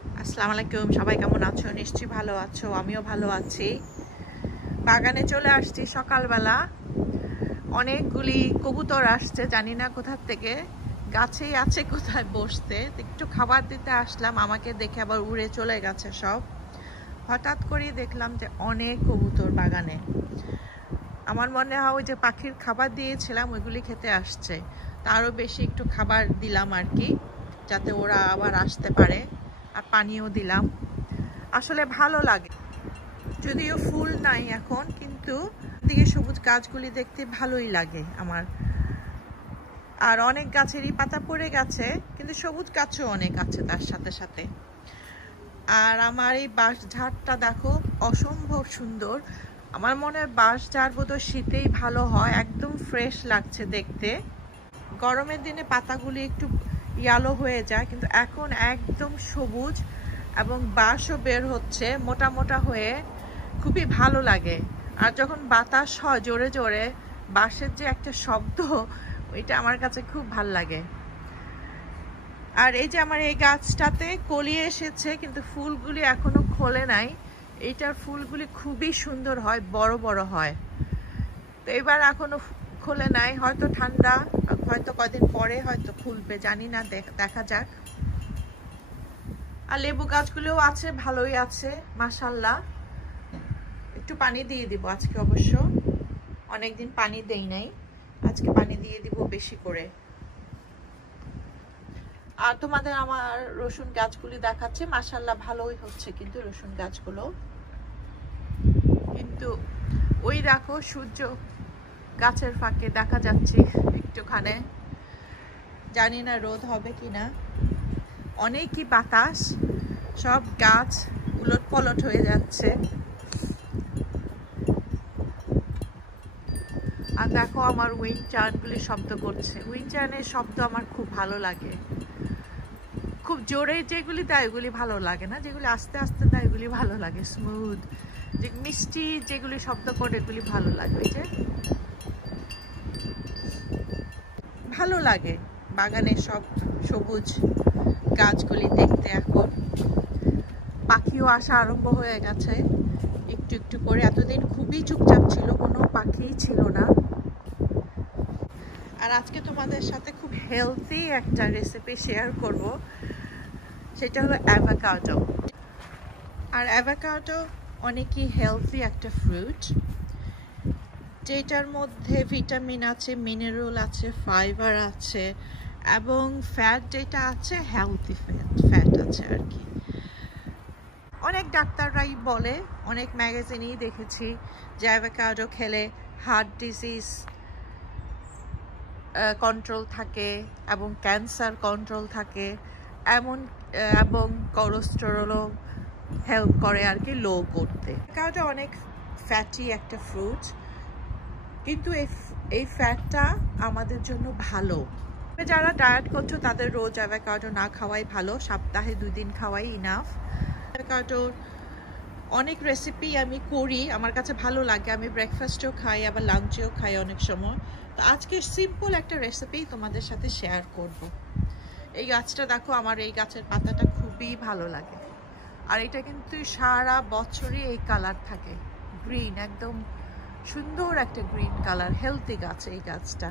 আসসালামু আলাইকুম, সবাই কেমন আছো? নিশ্চয়ই ভালো আছো, আমিও ভালো আছি। বাগানে চলে আসছি সকালবেলা। অনেকগুলি কবুতর আসছে, জানি না কোথা থেকে, গাছেই আছে কোথায় বসতে। একটু খাবার দিতে আসলাম, আমাকে দেখে আবার উড়ে চলে গেছে সব। হঠাৎ করে দেখলাম যে অনেক কবুতর বাগানে। আমার মনে হয় ওই যে পাখির খাবার দিয়েছিলাম ওইগুলি খেতে আসছে। তারও বেশি একটু খাবার দিলাম আর কি, যাতে ওরা আবার আসতে পারে, আর পানিও দিলাম। আসলে ভালো লাগে, যদিও ফুল নাই এখন, কিন্তু দিকে সবুজ গাছগুলি দেখতে ভালোই লাগে আমার। আর অনেক গাছেরই পাতা পড়ে গেছে, কিন্তু সবুজ গাছও অনেক আছে তার সাথে সাথে। আর আমার এই বাঁশ ঝাড়টা দেখো, অসম্ভব সুন্দর। আমার মনে হয় বাঁশ ঝাড় বোধহয় শীতেই ভালো হয়, একদম ফ্রেশ লাগছে দেখতে। গরমের দিনে পাতাগুলি একটু ইয়ালো হয়ে যায়, কিন্তু এখন একদম সবুজ এবং বাঁশও বের হচ্ছে মোটা মোটা হয়ে, খুবই ভালো লাগে। আর যখন বাতাস হয় জোরে জোরে, বাঁশের যে একটা শব্দ, ওইটা আমার কাছে খুব ভাল লাগে। আর এই যে আমার এই গাছটাতে কলি এসেছে, কিন্তু ফুলগুলি এখনো খোলে নাই। এইটার ফুলগুলি খুবই সুন্দর হয়, বড় বড় হয়। তো এবার এখনো খোলে নাই, হয়তো ঠান্ডা, হয়তো কদিন পরে হয়তো খুলবে, জানি না, দেখা যাক। আর লেবু গাছগুলোও আছে, ভালোই আছে মাশাআল্লাহ। একটু পানি দিয়ে দিব আজকে, অবশ্য অনেকদিন পানি দেই নাই, আজকে পানি দিয়ে দিব বেশি করে। আর তোমাদের আমার রসুন গাছগুলি দেখাচ্ছে, মাশাআল্লাহ ভালোই হচ্ছে কিন্তু রসুন গাছগুলো। কিন্তু ওই দেখো সূর্য গাছের ফাঁকে দেখা যাচ্ছে একটুখানে, জানি না রোদ হবে কিনা। অনেকই বাতাস, সব গাছ উলট পলট হয়ে যাচ্ছে। আর দেখো আমার উইন্ড চার্নগুলি শব্দ করছে। উইন্ড চার্নের শব্দ আমার খুব ভালো লাগে। খুব জোরে যেগুলি দেয় ওগুলি ভালো লাগে না, যেগুলি আস্তে আস্তে দেয় ওগুলি ভালো লাগে। স্মুথ যে মিষ্টি যেগুলি শব্দ করে এগুলি ভালো লাগে। ওই যে ভালো লাগে বাগানে সব সবুজ গাছগুলি দেখতে। এখন পাখিও আসা আরম্ভ হয়ে গেছে একটু একটু করে। এতদিন খুবই চুপচাপ ছিল, কোনো পাখিই ছিল না। আর আজকে তোমাদের সাথে খুব হেলদি একটা রেসিপি শেয়ার করব, সেটা হলো অ্যাভোকাডো। আর অ্যাভোকাডো অনেকই হেলদি একটা ফ্রুট, যেটার মধ্যে ভিটামিন আছে, মিনারেল আছে, ফাইবার আছে, এবং ফ্যাট যেটা আছে হেলদি ফ্যাট আছে আর কি। অনেক ডাক্তাররাই বলে, অনেক ম্যাগাজিনেই দেখেছি যে অ্যাভোকাডো খেলে হার্ট ডিজিজ কন্ট্রোল থাকে এবং ক্যান্সার কন্ট্রোল থাকে, এবং কোলেস্টেরলও হেল্প করে আর কি লো করতে। অ্যাভোকাডো অনেক ফ্যাটি একটা ফ্রুট, কিন্তু এই ফ্যাটটা আমাদের জন্য ভালো। যারা ডায়েট করছো তাদের রোজ অ্যাভোকাডো না খাওয়াই ভালো, সপ্তাহে 2 দিন খাওয়াই ইনাফ। অ্যাভোকাডোর অনেক রেসিপি আমি করি, আমার কাছে ভালো লাগে। আমি ব্রেকফাস্টেও খাই, আবার লাঞ্চেও খাই অনেক সময়। তো আজকে সিম্পল একটা রেসিপি তোমাদের সাথে শেয়ার করব। এই গাছটা দেখো, আমার এই গাছের পাতাটা খুবই ভালো লাগে। আর এটা কিন্তু সারা বছরই এই কালার থাকে, গ্রিন, একদম সুন্দর একটা গ্রিন কালার। হেলদি গাছ এই গাছটা।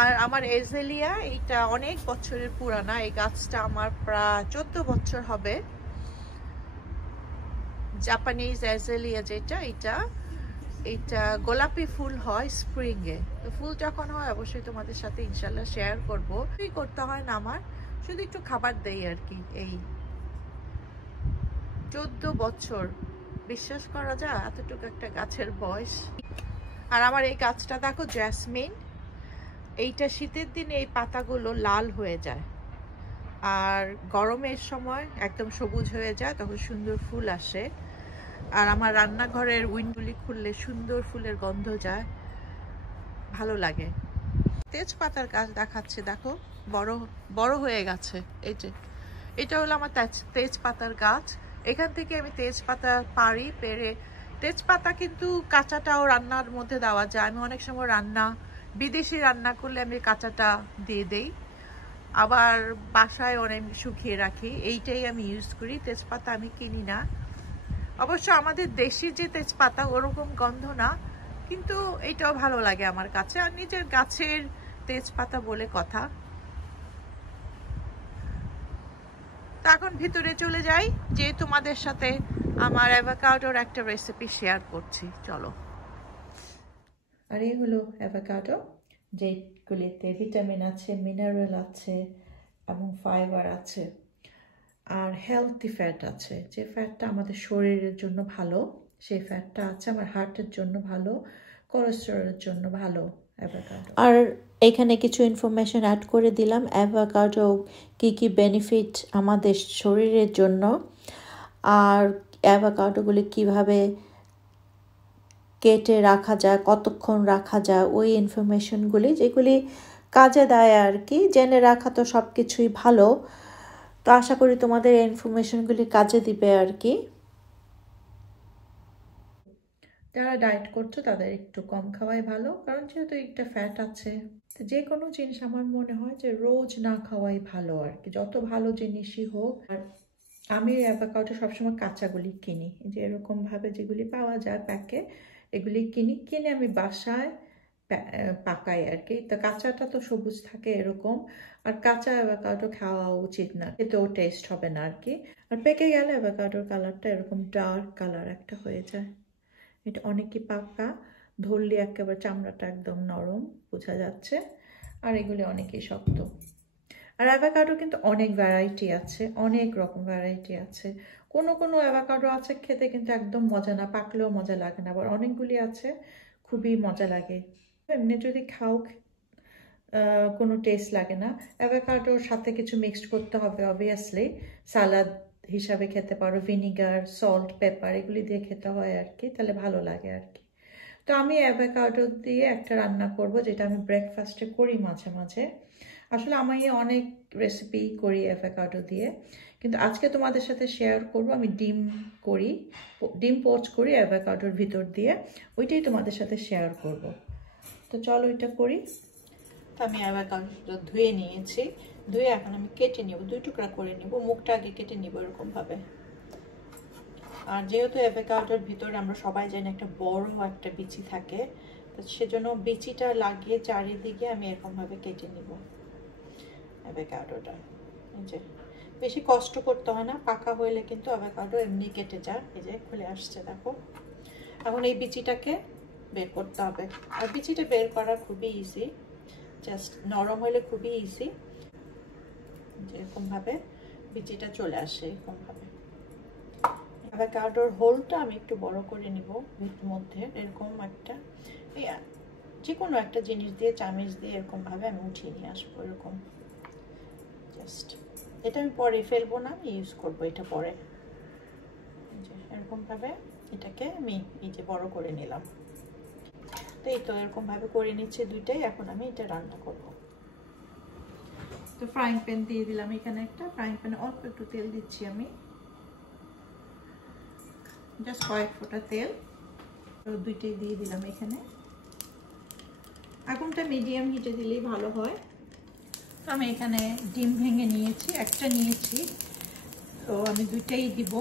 আর আমার এজেলিয়া, এইটা অনেক বছরের পুরানা। এই গাছটা আমার প্রায় 14 বছর হবে। জাপানিজ এজেলিয়া যেটা, এটা গোলাপি ফুল হয় স্প্রিং এ। তো ফুল যখন হয় অবশ্যই তোমাদের সাথে ইনশাল্লাহ শেয়ার করবো। কি করতে হয় না, আমার শুধু একটু খাবার দেই আর কি। এই 14 বছর, বিশ্বাস করা যায় এতটুকু একটা গাছের বয়স। আর আমার এই গাছটা দেখো জ্যাসমিন, এইটা শীতের দিনে এই পাতাগুলো লাল হয়ে যায়, আর গরমের সময় একদম সবুজ হয়ে যায়, তখন সুন্দর ফুল আসে। আর আমার রান্নাঘরের উইন্ডোগুলি খুললে সুন্দর ফুলের গন্ধ যায়, ভালো লাগে। তেজপাতার গাছ দেখাচ্ছে, দেখো বড় বড় হয়ে গেছে। এই যে এটা হলো আমার তেজপাতার গাছ। এখান থেকে আমি তেজপাতা পারি, পেরে তেজপাতা কিন্তু কাঁচাটাও রান্নার মধ্যে দেওয়া যায়। আমি অনেক সময় বিদেশি রান্না করলে আমি কাঁচাটা দিয়ে দেই। আবার বাসায় অনেক শুকিয়ে রাখি, এইটাই আমি ইউজ করি। তেজপাতা আমি কিনি না। অবশ্য আমাদের দেশি যে তেজপাতা ওরকম গন্ধ না, কিন্তু এইটাও ভালো লাগে আমার কাছে, আর নিজের গাছের তেজপাতা বলে কথা। তো এখন ভিতরে চলে যাই, যে তোমাদের সাথে আমার অ্যাভোকাডোর একটা রেসিপি শেয়ার করছি, চলো। আর এই হলো অ্যাভোকাডো, যেগুলিতে ভিটামিন আছে, মিনারেল আছে এবং ফাইবার আছে, আর হেলথি ফ্যাট আছে। যে ফ্যাটটা আমাদের শরীরের জন্য ভালো, সেই ফ্যাটটা আছে। আমার হার্টের জন্য ভালো, কোলেস্টেরলের জন্য ভালো অ্যাভোকাডো। আর এখানে কিছু ইনফরমেশন অ্যাড করে দিলাম অ্যাভোকাডো কি কি বেনিফিট আমাদের শরীরের জন্য, আর অ্যাভোকাডোগুলি কিভাবে কেটে রাখা যায়, কতক্ষণ রাখা যায়, ওই ইনফরমেশনগুলি যেগুলি কাজে দেয় আর কি। জেনে রাখা তো সব কিছুই ভালো, তো আশা করি তোমাদের এই ইনফরমেশনগুলি কাজে দিবে আর কি। যারা ডায়েট করছো তাদের একটু কম খাওয়াই ভালো, কারণ যেহেতু একটা ফ্যাট আছে। তো যে কোনো জিনিস আমার মনে হয় যে রোজ না খাওয়াই ভালো আর কি, যত ভালো জিনিসই হোক। আর আমি অ্যাভোকাডো সবসময় কাঁচাগুলি কিনি, যে এরকমভাবে যেগুলি পাওয়া যায় প্যাকে, এগুলি কিনে আমি বাসায় পাকাই আর কি। তো কাঁচাটা তো সবুজ থাকে এরকম, আর কাঁচা অ্যাভোকাডো খাওয়া উচিত না, এতেও টেস্ট হবে না আর কি। আর পেকে গেলে অ্যাভোকাডোর কালারটা এরকম ডার্ক কালার একটা হয়ে যায়। এটা অনেকই পাকা, ধরলে একেবারে চামড়াটা একদম নরম বোঝা যাচ্ছে, আর এগুলি অনেকই শক্ত। আর অ্যাভোকাডো কিন্তু অনেক ভ্যারাইটি আছে, অনেক রকম ভ্যারাইটি আছে। কোনো অ্যাভোকাডো আছে খেতে কিন্তু একদম মজা না, পাকলেও মজা লাগে না, আবার অনেকগুলি আছে খুবই মজা লাগে। এমনি যদি খাও কোনো টেস্ট লাগে না। অ্যাভোকাডোর সাথে কিছু মিক্সড করতে হবে অবভিয়াসলি, সালাদ হিসাবে খেতে পারো, ভিনিগার, সল্ট, পেপার এগুলি দিয়ে খেতে হয় আর কি, তাহলে ভালো লাগে আর কি। তো আমি অ্যাভোকাডো দিয়ে একটা রান্না করব, যেটা আমি ব্রেকফাস্টে করি মাঝে মাঝে। আসলে আমি অনেক রেসিপি করি অ্যাভোকাডো দিয়ে, কিন্তু আজকে তোমাদের সাথে শেয়ার করব আমি ডিম পোচ করি অ্যাভোকাডোর ভিতর দিয়ে, ওইটাই তোমাদের সাথে শেয়ার করব। তো চলো এটা করি। তো আমি অ্যাভোকাডো ধুয়ে নিয়েছি, ধুয়ে এখন আমি কেটে নিব, 2 টুকরা করে নিব, মুখটা আগে কেটে নিব এরকমভাবে। আর যেহেতু অ্যাভোকাডোর ভিতরে আমরা সবাই জানি একটা বড় একটা বিচি থাকে, তো সেজন্য বিচিটা লাগিয়ে চারিদিকে আমি এরকমভাবে কেটে নিব অ্যাভোকাডোটা। এই যে বেশি কষ্ট করতে হয় না, পাকা হইলে কিন্তু অ্যাভোকাডো এমনি কেটে যায়। এই যে খুলে আসছে দেখো। এখন এই বিচিটাকে বের করতে হবে, আর বিচিটা বের করা খুবই ইজি, জাস্ট নরম হলে খুবই ইজি। এরকমভাবে বিচিটা চলে আসে এরকমভাবে। অ্যাভোকাডোর হোলটা আমি একটু বড় করে নিব মধ্যে, এরকম একটা যে কোনো একটা জিনিস দিয়ে, চামচ দিয়ে এরকমভাবে আমি উঠিয়ে নিয়ে আসবো এরকম। জাস্ট এটা আমি পরে ফেলবো না, আমি ইউজ করবো এটা পরে। এরকমভাবে এটাকে আমি এই যে বড় করে নিলাম। তো এই তো এরকমভাবে করে নিচ্ছে দুইটাই। এখন আমি এটা রান্না করব। তো ফ্রাইং প্যান দিয়ে দিলাম এখানে একটা, ফ্রাইং প্যানে অল্প একটু তেল দিচ্ছি আমি, জাস্ট কয়েক ফোঁটা তেল, দুইটাই দিয়ে দিলাম এখানে। আগুনটা মিডিয়াম হিটে দিলেই ভালো হয়। তো আমি এখানে ডিম ভেঙে নিয়েছি, একটা নিয়েছি, তো আমি দুইটাই দিব।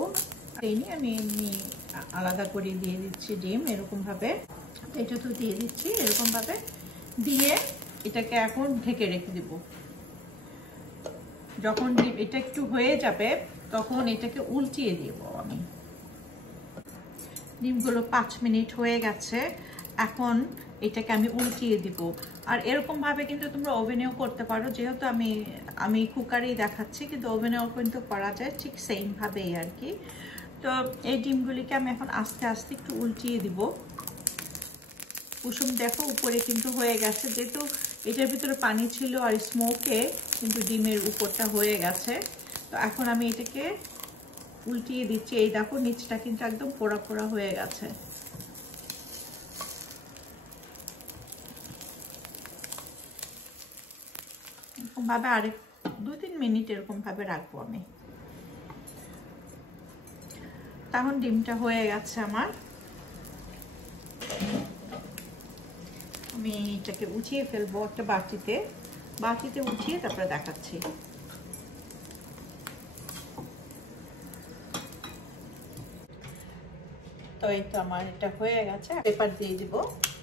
আমি এমনি আলাদা করে দিয়ে দিচ্ছি ডিম এরকমভাবে, এটা তো দিয়ে দিচ্ছি এরকমভাবে দিয়ে এটাকে এখন ঢেকে রেখে দিব। যখন এটা একটু হয়ে যাবে তখন এটাকে উল্টিয়ে দিব আমি। ডিমগুলো 5 মিনিট হয়ে গেছে, এখন এটাকে আমি উল্টিয়ে দিব। আর এরকমভাবে কিন্তু তোমরা ওভেনেও করতে পারো, যেহেতু আমি কুকারেই দেখাচ্ছি, কিন্তু ওভেনেও কিন্তু করা যায় ঠিক সেম ভাবেই আর কি। তো এই ডিমগুলিকে আমি এখন আস্তে আস্তে একটু উল্টিয়ে দিব। কুসুম দেখো উপরে কিন্তু হয়ে গেছে, যেহেতু এটার ভিতরে পানি ছিল আর স্মোকে কিন্তু ডিমের উপরটা হয়ে গেছে। তো এখন আমি এটাকে উল্টিয়ে দিচ্ছি, এই দেখো নিচটা কিন্তু একদম পোড়া পোড়া হয়ে গেছে। এরকম ভাবে আরেক 2-3 মিনিট এরকম ভাবে রাখবো আমি। তখন ডিমটা হয়ে গেছে আমার, আমি এটাকে উঠিয়ে ফেলবো একটা বাটিতে। বাটিতে উঠিয়ে তারপরে দেখাচ্ছি। তো এই তো আমার এটা হয়ে গেছে। পেপার দিয়ে দিব,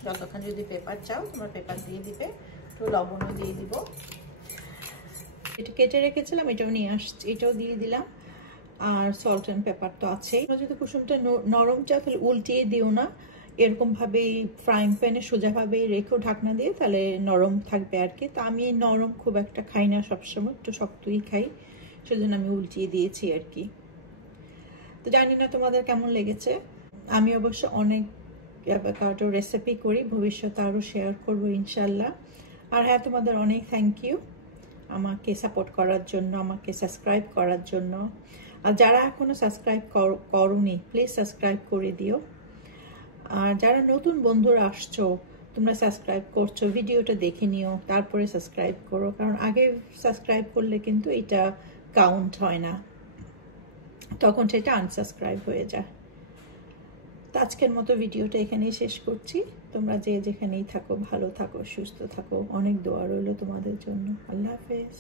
যতক্ষণ যদি পেপার চাও তোমরা পেপার দিয়ে দিবে, একটু লবণও দিয়ে দিব। এটা কেটে রেখেছিলাম, এটাও নিয়ে আসছি, এটাও দিয়ে দিলাম। আর সল্ট অ্যান্ড পেপার তো আছেই। যদি কুসুমটা নরম চাও তাহলে উল্টিয়ে দিও না, এরকমভাবেই ফ্রাইং প্যানে সোজাভাবেই রেখেও ঢাকনা দিয়ে, তাহলে নরম থাকবে আর কি। তো আমি নরম খুব একটা খাই না, সবসময় একটু শক্তই খাই, সেজন্য আমি উল্টিয়ে দিয়েছি আর কি। তো জানি না তোমাদের কেমন লেগেছে। আমি অবশ্য অনেক অ্যাভোকাডো রেসিপি করি, ভবিষ্যতে আরও শেয়ার করবো ইনশাল্লাহ। আর হ্যাঁ, তোমাদের অনেক থ্যাংক ইউ আমাকে সাপোর্ট করার জন্য, আমাকে সাবস্ক্রাইব করার জন্য। আর যারা এখনও সাবস্ক্রাইব করোনি প্লিজ সাবস্ক্রাইব করে দিও। আর যারা নতুন বন্ধুরা আসছো, তোমরা সাবস্ক্রাইব করছো, ভিডিওটা দেখে নিও, তারপরে সাবস্ক্রাইব করো, কারণ আগে সাবস্ক্রাইব করলে কিন্তু এটা কাউন্ট হয় না, তখন সেটা আনসাবস্ক্রাইব হয়ে যায়। তো আজকের মতো ভিডিওটা এখানেই শেষ করছি। তোমরা যে যেখানেই থাকো ভালো থাকো, সুস্থ থাকো, অনেক দোয়া রইল তোমাদের জন্য। আল্লাহ হাফেজ।